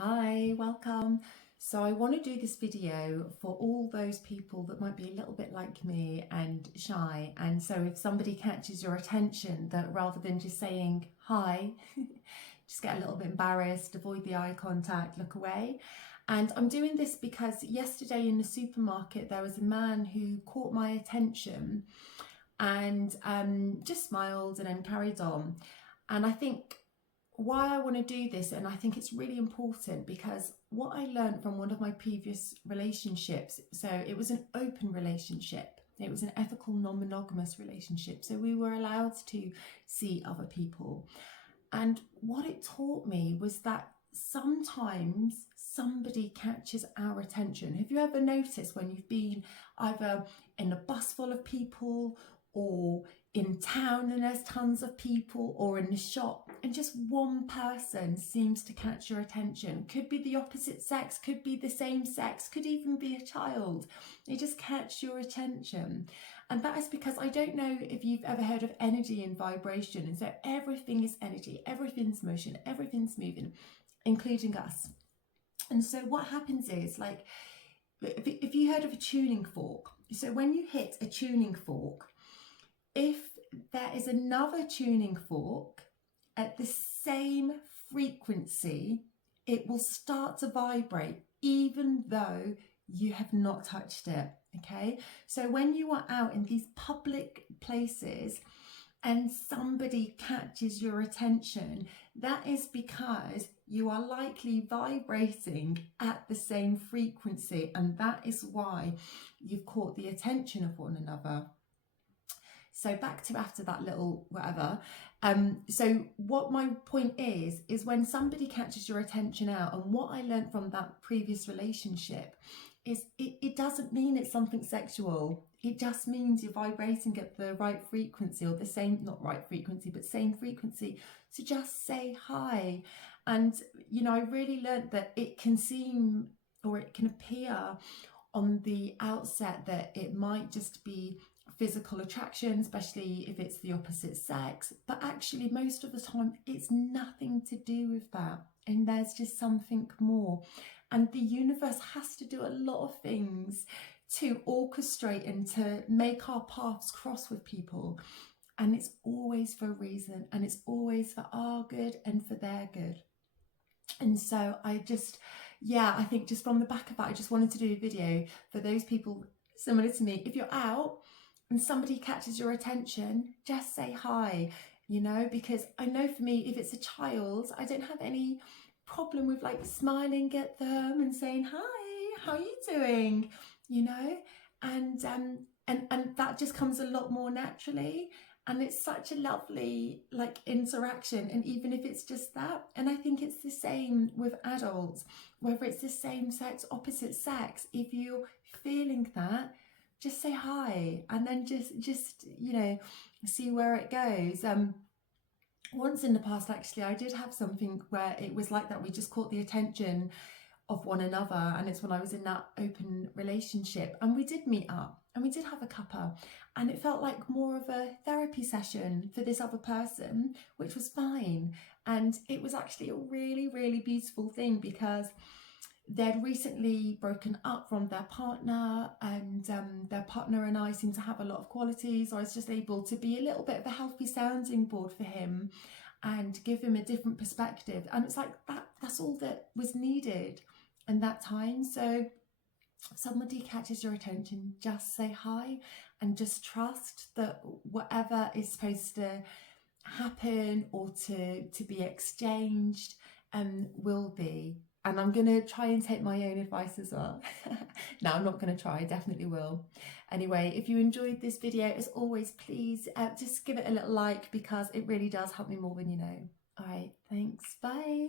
Hi, welcome. So I want to do this video for all those people that might be a little bit like me and shy. And so if somebody catches your attention, that rather than just saying hi, just get a little bit embarrassed, avoid the eye contact, look away. And I'm doing this because yesterday in the supermarket, there was a man who caught my attention and just smiled and then carried on. And I think why I want to do this, and I think it's really important because what I learned from one of my previous relationships, so it was an open relationship, it was an ethical non-monogamous relationship, so we were allowed to see other people. And what it taught me was that sometimes somebody catches our attention. Have you ever noticed when you've been either in a bus full of people or in town and there's tons of people, or in the shop, and just one person seems to catch your attention? Could be the opposite sex, could be the same sex, could even be a child. They just catch your attention. And that is because I don't know if you've ever heard of energy and vibration. And so everything is energy, everything's motion, everything's moving, including us. And so what happens is, like, if you heard of a tuning fork, so when you hit a tuning fork, if there is another tuning fork at the same frequency, it will start to vibrate even though you have not touched it. Okay, so when you are out in these public places and somebody catches your attention, that is because you are likely vibrating at the same frequency, and that is why you've caught the attention of one another. So back to after that little whatever. So what my point is when somebody catches your attention out, and what I learned from that previous relationship is it doesn't mean it's something sexual. It just means you're vibrating at the right frequency, or the same, not right frequency, but same frequency. So just say hi. And, you know, I really learned that it can seem, or it can appear on the outset, that it might just be physical attraction, especially if it's the opposite sex, but actually most of the time it's nothing to do with that, and there's just something more. And the universe has to do a lot of things to orchestrate and to make our paths cross with people, and it's always for a reason, and it's always for our good and for their good. And so I think just from the back of that, I just wanted to do a video for those people similar to me. If you're out and somebody catches your attention, just say hi, you know, because I know for me, if it's a child, I don't have any problem with like smiling at them and saying, hi, how are you doing? You know, and that just comes a lot more naturally. And it's such a lovely like interaction. And even if it's just that, and I think it's the same with adults, whether it's the same sex, opposite sex, if you're feeling that, just say hi, and then just you know, see where it goes. Once in the past, actually, I did have something where it was like that. We just caught the attention of one another, and it's when I was in that open relationship, and we did meet up and we did have a cuppa, and it felt like more of a therapy session for this other person, which was fine. And it was actually a really, really beautiful thing, because they'd recently broken up from their partner, and their partner and I seem to have a lot of qualities. So I was just able to be a little bit of a healthy sounding board for him and give him a different perspective. And it's like that's all that was needed in that time. So if somebody catches your attention, just say hi, and just trust that whatever is supposed to happen or to be exchanged will be. And I'm going to try and take my own advice as well. No, I'm not going to try. I definitely will. Anyway, if you enjoyed this video, as always, please just give it a little like, because it really does help me more than you know. All right, thanks. Bye.